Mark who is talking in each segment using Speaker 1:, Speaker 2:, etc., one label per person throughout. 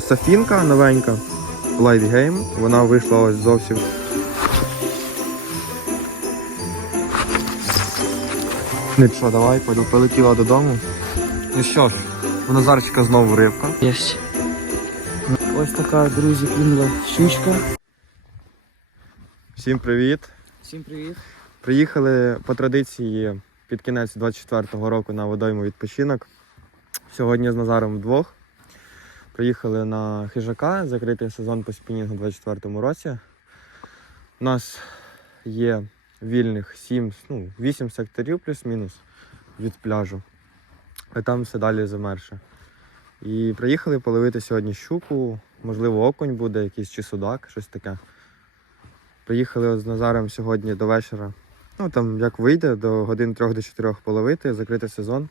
Speaker 1: Сафінка новенька, Light Game. Вона вийшла ось зовсім. Ну що, давай, пойду, полетіла додому. Ну що ж, у Назарчика знову рибка.
Speaker 2: Єсть. Ось така, друзі, клюнула щучка.
Speaker 1: Всім привіт!
Speaker 2: Всім привіт.
Speaker 1: Приїхали по традиції під кінець 24-го року на водойму відпочинок. Сьогодні з Назаром вдвох. Приїхали на хижака, закритий сезон по спінінгу у 24-му році. У нас є вільних 7, ну, 8 секторів плюс-мінус від пляжу. А там все далі замерше. І приїхали половити сьогодні щуку, можливо, окунь буде, якийсь чи судак, щось таке. Приїхали з Назаром сьогодні до вечора. Ну там як вийде, до годин 3 до 4 половити, закрити сезон,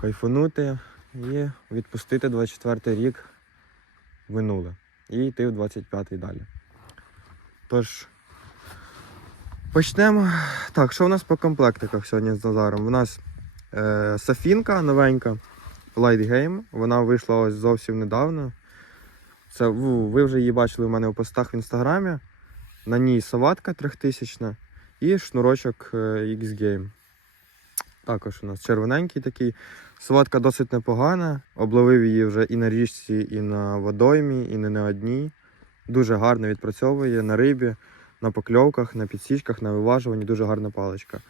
Speaker 1: кайфанути і відпустити 24 рік в минуле. І йти в 25-й далі. Тож, почнемо. Так, що в нас по комплектиках сьогодні з Назаром? У нас е, Сафінка новенька, Light Game. Вона вийшла ось зовсім недавно. Це ви вже її бачили в мене у постах в інстаграмі. На ній соватка 3000 і шнурочок е, X-Game. Також у нас червоненький такий. Соватка досить непогана. Обловив її вже і на річці, і на водоймі, і не на одній. Дуже гарно відпрацьовує на рибі, на покльовках, на підсічках, на виважуванні. Дуже гарна паличка.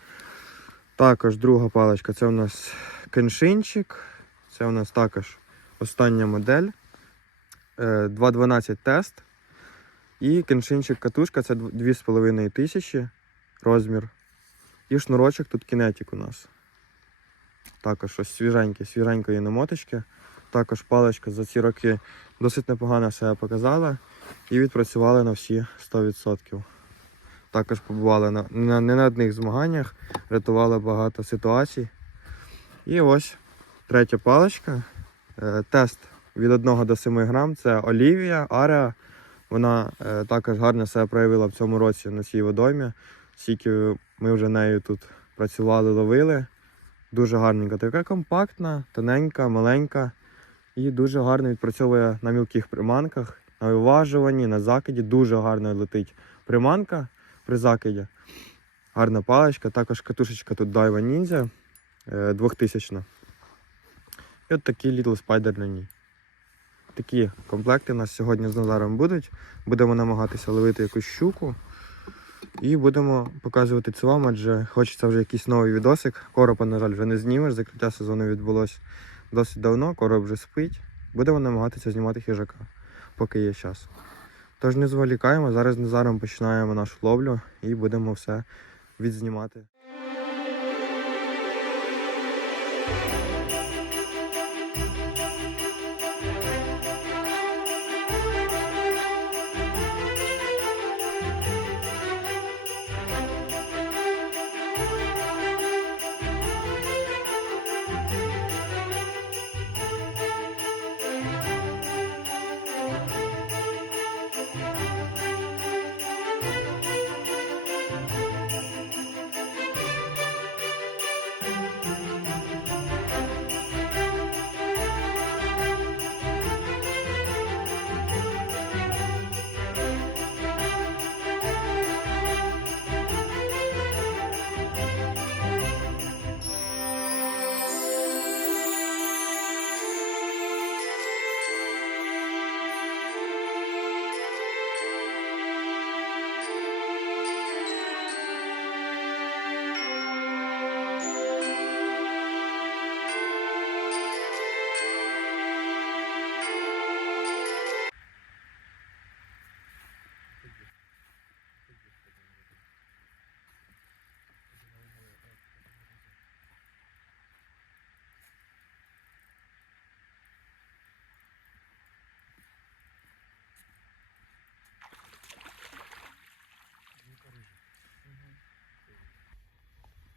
Speaker 1: Також друга паличка це у нас кеншинчик. Це у нас також остання модель. Е, 2.12 тест. І кеншинчик катушка це 2,5 тисячі розмір. І шнурочок тут кінетик у нас. Також ось свіженький, свіженької намоточки. Також паличка за ці роки досить непогано себе показала і відпрацювали на всі 100%. Також побували на, на, не на одних змаганнях, рятували багато ситуацій. І ось третя паличка. Е, тест від 1 до 7 грам це Олівія, Ареа. Вона е, також гарно себе проявила в цьому році на цій водоймі. Скільки ми вже нею тут працювали, ловили. Дуже гарненька, така компактна, тоненька, маленька і дуже гарно відпрацьовує на мілких приманках, на виважуванні, на закиді. Дуже гарно летить приманка при закиді. Гарна паличка, також катушечка тут Ninja е, 2000. І от такий Little Spider на ній. Такі комплекти у нас сьогодні з Назаром будуть. Будемо намагатися ловити якусь щуку. І будемо показувати це вам, адже хочеться вже якийсь новий відосик. Коропа, на жаль, вже не знімеш. Закриття сезону відбулося досить давно, короб вже спить. Будемо намагатися знімати хижака, поки є час. Тож не зволікаємо, зараз незаром починаємо нашу ловлю і будемо все відзнімати.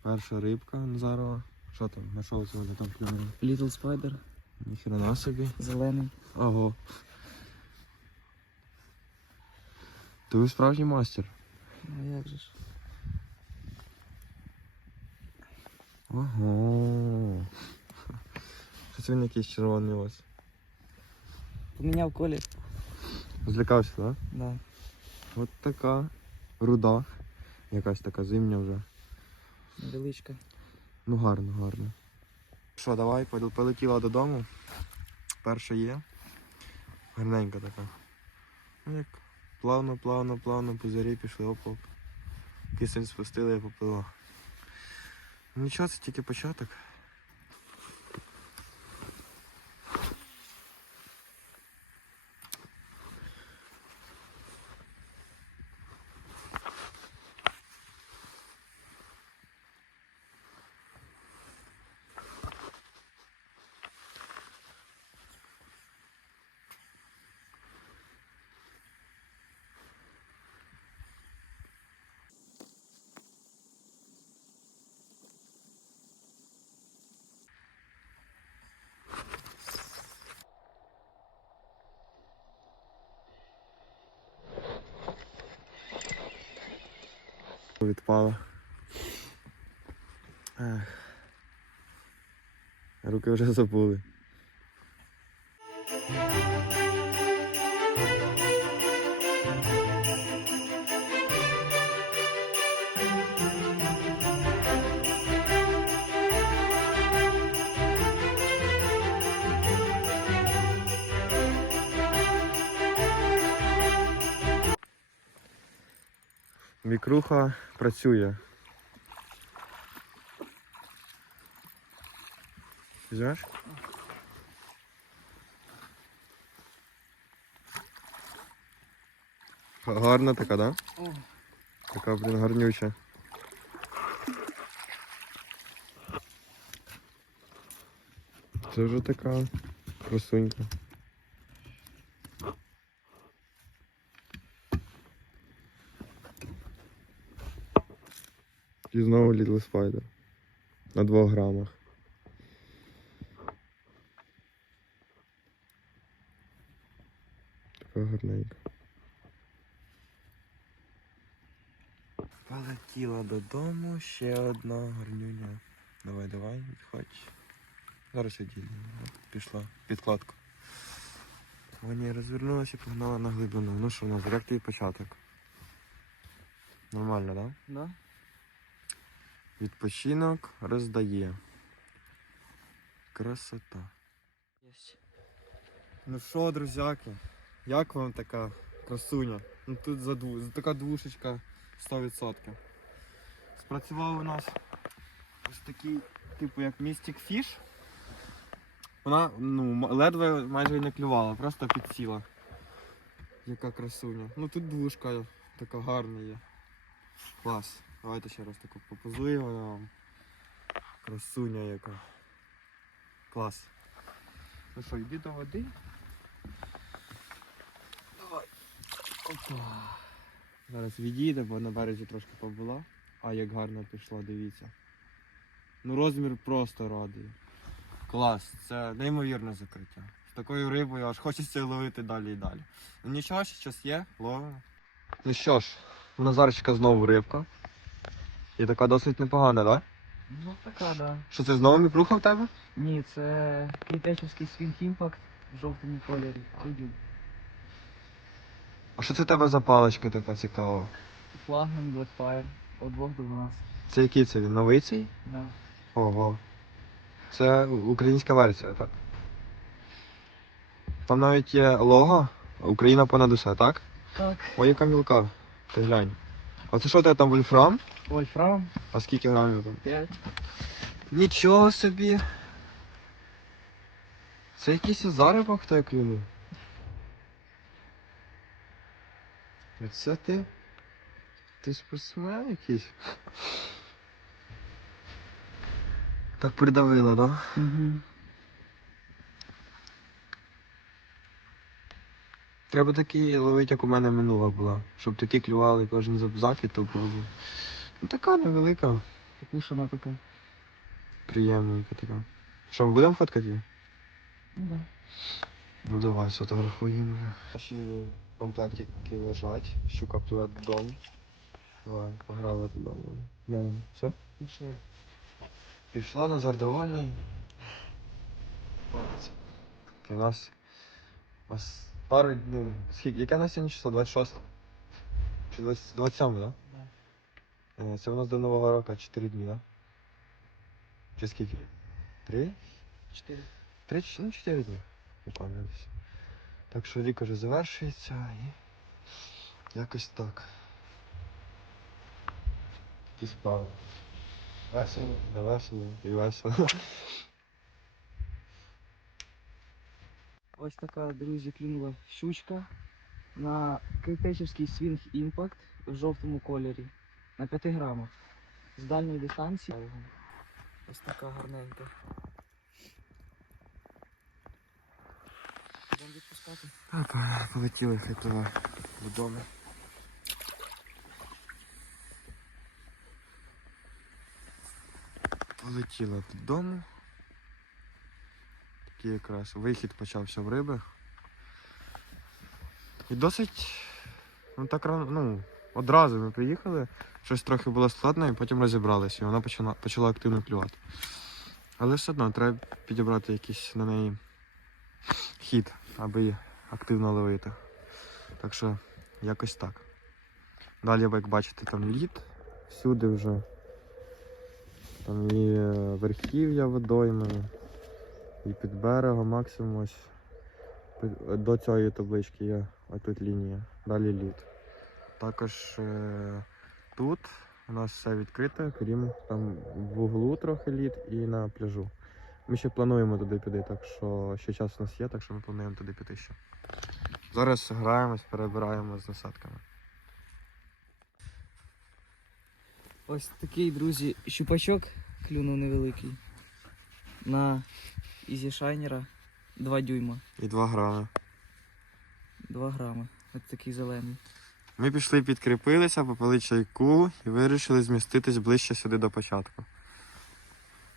Speaker 1: Перша рибка Назарова. Що там? На що сьогодні там клюнуло?
Speaker 2: Little Spider,
Speaker 1: Ніхрена собі.
Speaker 2: зелений.
Speaker 1: Ого. Ти ви справжній мастер.
Speaker 2: А як же ж?
Speaker 1: Ого. Щось він якийсь червоний ось.
Speaker 2: Поміняв колір.
Speaker 1: Злякався, так?
Speaker 2: Да.
Speaker 1: От така руда. Якась така зимня вже.
Speaker 2: Невеличка.
Speaker 1: Ну гарно, гарно. Що, давай, полетіла додому. Перша є. Гарненька така. Ну як плавно, плавно, плавно, пузирі пішли, оп-оп. Кисень спустили і поплила. Нічого, це тільки початок. Відпала. Ех. Руки вже забули. Мікруха працює. Візьмеш? Гарна така, да? Така, блін, гарнюча. Це вже така красунька. І знову Little Spider. На 2 грамах. Така гарненька. Полетіла додому, ще одна гарнюня. Давай, давай, відходь. Зараз я ділю. Пішла підкладку. Ваня розвернулася і погнала на глибину. Ну що, у нас як твій початок? Нормально, так? Да?
Speaker 2: да?
Speaker 1: Відпочинок роздає. Красота. Ну що, друзяки, як вам така красуня? Ну тут за дву... за така двушечка 100%. Спрацював у нас ось такий, типу як Mystic Fish. Вона ну, ледве майже й не клювала, просто підсіла. Яка красуня. Ну тут двушка така гарна є. Клас. Давайте ще раз таку попозуємо вам. Красуня яка. Клас. Ну що, йди до води. Давай. Опа. Зараз відійде, бо на березі трошки побула. А як гарно пішло, дивіться. Ну розмір просто радує. Клас, це неймовірне закриття. З такою рибою аж хочеться ловити далі і далі. Ну нічого, ще час є, ловимо. Ну що ж, у Назарчика знову рибка. І така досить непогана, так?
Speaker 2: Ну така, да.
Speaker 1: Що це знову мікруха в тебе?
Speaker 2: Ні, це клітечівський Swing Impact в жовтому кольорі. Ходів.
Speaker 1: А що це в тебе за паличка така цікава?
Speaker 2: Флагман Blackfire. От 2 до 12.
Speaker 1: Це який це він? Новий цей?
Speaker 2: Да.
Speaker 1: Ого. Це українська версія, так? Там навіть є лого Україна понад усе, так?
Speaker 2: Так.
Speaker 1: Ой, яка мілка. Ти глянь. А це що тебе там вольфрам?
Speaker 2: Вольфрам
Speaker 1: А скільки грамів там?
Speaker 2: 5.
Speaker 1: Нічого собі. Це якийсь зарибок той клюнув. Це ти? Ти спортсмен якийсь? Так придавило, да?
Speaker 2: Угу.
Speaker 1: Треба такі ловити, як у мене минула була. Щоб такі клювали кожен і то було. Ну така невелика,
Speaker 2: Таку що вона така.
Speaker 1: приємненька така. Що, ми будемо фоткати?
Speaker 2: Ну да.
Speaker 1: Ну давай, сфотографуємо. Наші комплектики лежать, щука пливе додому. Давай, пограли додому. Ну, все? Пішла. Пішла Назар довольний. У нас вас пару, ну, скільки, яке на сьогодні число? 26? Чи 20, 27, так?
Speaker 2: Да.
Speaker 1: Да? Е, Це у нас до Нового року 4 дні, так? Да? Чи скільки? Три?
Speaker 2: Чотири.
Speaker 1: Три, чи- ну 4 дні. Не пам'ятаю. Так що рік уже завершується і якось так. І справи. Весело, весело і весело.
Speaker 2: Ось така, друзі, клюнула щучка на критечівський свінг імпакт в жовтому кольорі на 5 грамах. З дальньої дистанції. Ось така гарненька. Будемо відпускати.
Speaker 1: Опа, полетіли туди додому. Полетіла додому. Такий якраз вихід почався в риби. І досить. Ну так рано, ну, одразу ми приїхали, щось трохи було складно, і потім розібралися, і вона почала, почала активно клювати. Але все одно треба підібрати якийсь на неї хід, аби її активно ловити. Так що якось так. Далі, як бачите, там лід, всюди вже. Там і верхів'я водойми, і під берегом максимум ось до цієї таблички є отут лінія, далі лід. Також е, тут у нас все відкрите, крім там в углу трохи лід і на пляжу. Ми ще плануємо туди піти, так що ще час у нас є, так що ми плануємо туди піти ще. Зараз граємось, перебираємо з насадками.
Speaker 2: Ось такий, друзі, щупачок клюнув невеликий. На Ізі Шайнера 2 дюйма,
Speaker 1: І 2 грами.
Speaker 2: 2 грами. Ось такий зелений.
Speaker 1: Ми пішли, підкріпилися, попили чайку і вирішили зміститись ближче сюди до початку.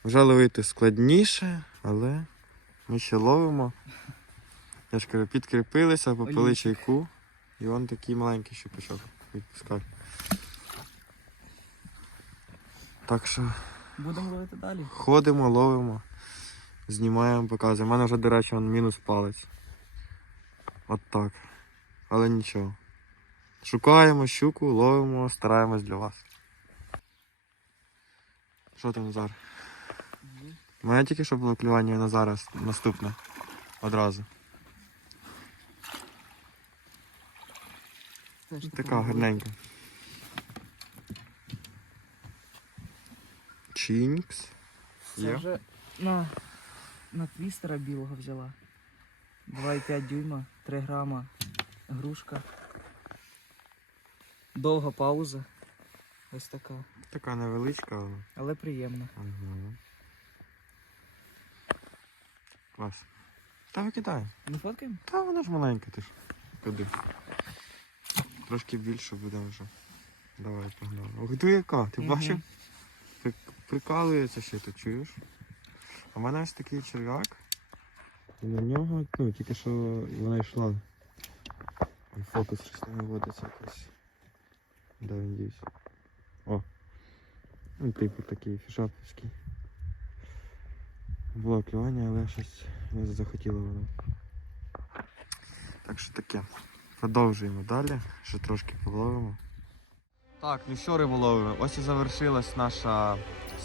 Speaker 1: Вже ловити складніше, але ми ще ловимо. Я ж кажу, підкріпилися, попили чайку, і он такий маленький щупачок відпускав. Так що
Speaker 2: Будемо ловити далі.
Speaker 1: ходимо, ловимо, знімаємо, показуємо. У мене вже, до речі, мінус палець. От так. Але нічого. Шукаємо щуку, ловимо, стараємось для вас. Що там Назар? У мене тільки що було клювання на зараз наступне. Одразу.
Speaker 2: Теж
Speaker 1: Така гарненька. Чінкс.
Speaker 2: Це
Speaker 1: Є.
Speaker 2: вже на, на твістера білого взяла. 2,5 дюйма, 3 грама грушка. Довга пауза. Ось така.
Speaker 1: Така невеличка, але.
Speaker 2: Але приємна.
Speaker 1: Угу. Клас. Та викидай.
Speaker 2: Не фоткаємо?
Speaker 1: Та вона ж маленька, ти ж. Куди? Трошки більше буде вже. Давай, погнали. Ох, ти яка? Ти
Speaker 2: Мгм.
Speaker 1: бачив? Прикалується ще, ти чуєш? А в мене ось такий черв'як. І на нього, ну, тільки що вона йшла. Фокус щось не наводиться якось. Де він дівся? О. Ну, типу такий фішаповський. Було клювання, але щось не захотіло воно. Так що таке. Продовжуємо далі, ще трошки половимо. Так, ну що риболови, ось і завершилась наша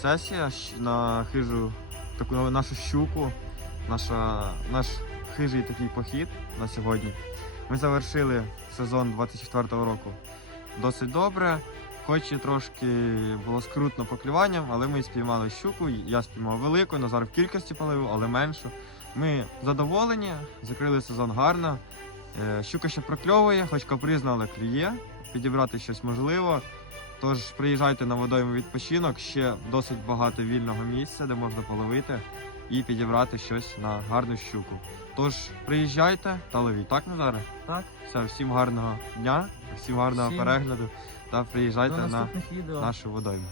Speaker 1: сесія на хижу, таку нашу щуку, наша, наш хижий такий похід на сьогодні. Ми завершили сезон 24-го року досить добре. Хоч і трошки було скрутно поклюванням, але ми спіймали щуку. Я спіймав велику, Назар в кількості половив, але меншу. Ми задоволені, закрили сезон гарно. Е, Щука ще прокльовує, хоч капризно, але клює. Підібрати щось можливо. Тож приїжджайте на водойму відпочинок, ще досить багато вільного місця, де можна половити і підібрати щось на гарну щуку. Тож приїжджайте та ловіть, так, Назаре?
Speaker 2: Так.
Speaker 1: Все, всім гарного дня, всім гарного
Speaker 2: Всім
Speaker 1: перегляду та приїжджайте на
Speaker 2: відео.
Speaker 1: нашу водойму.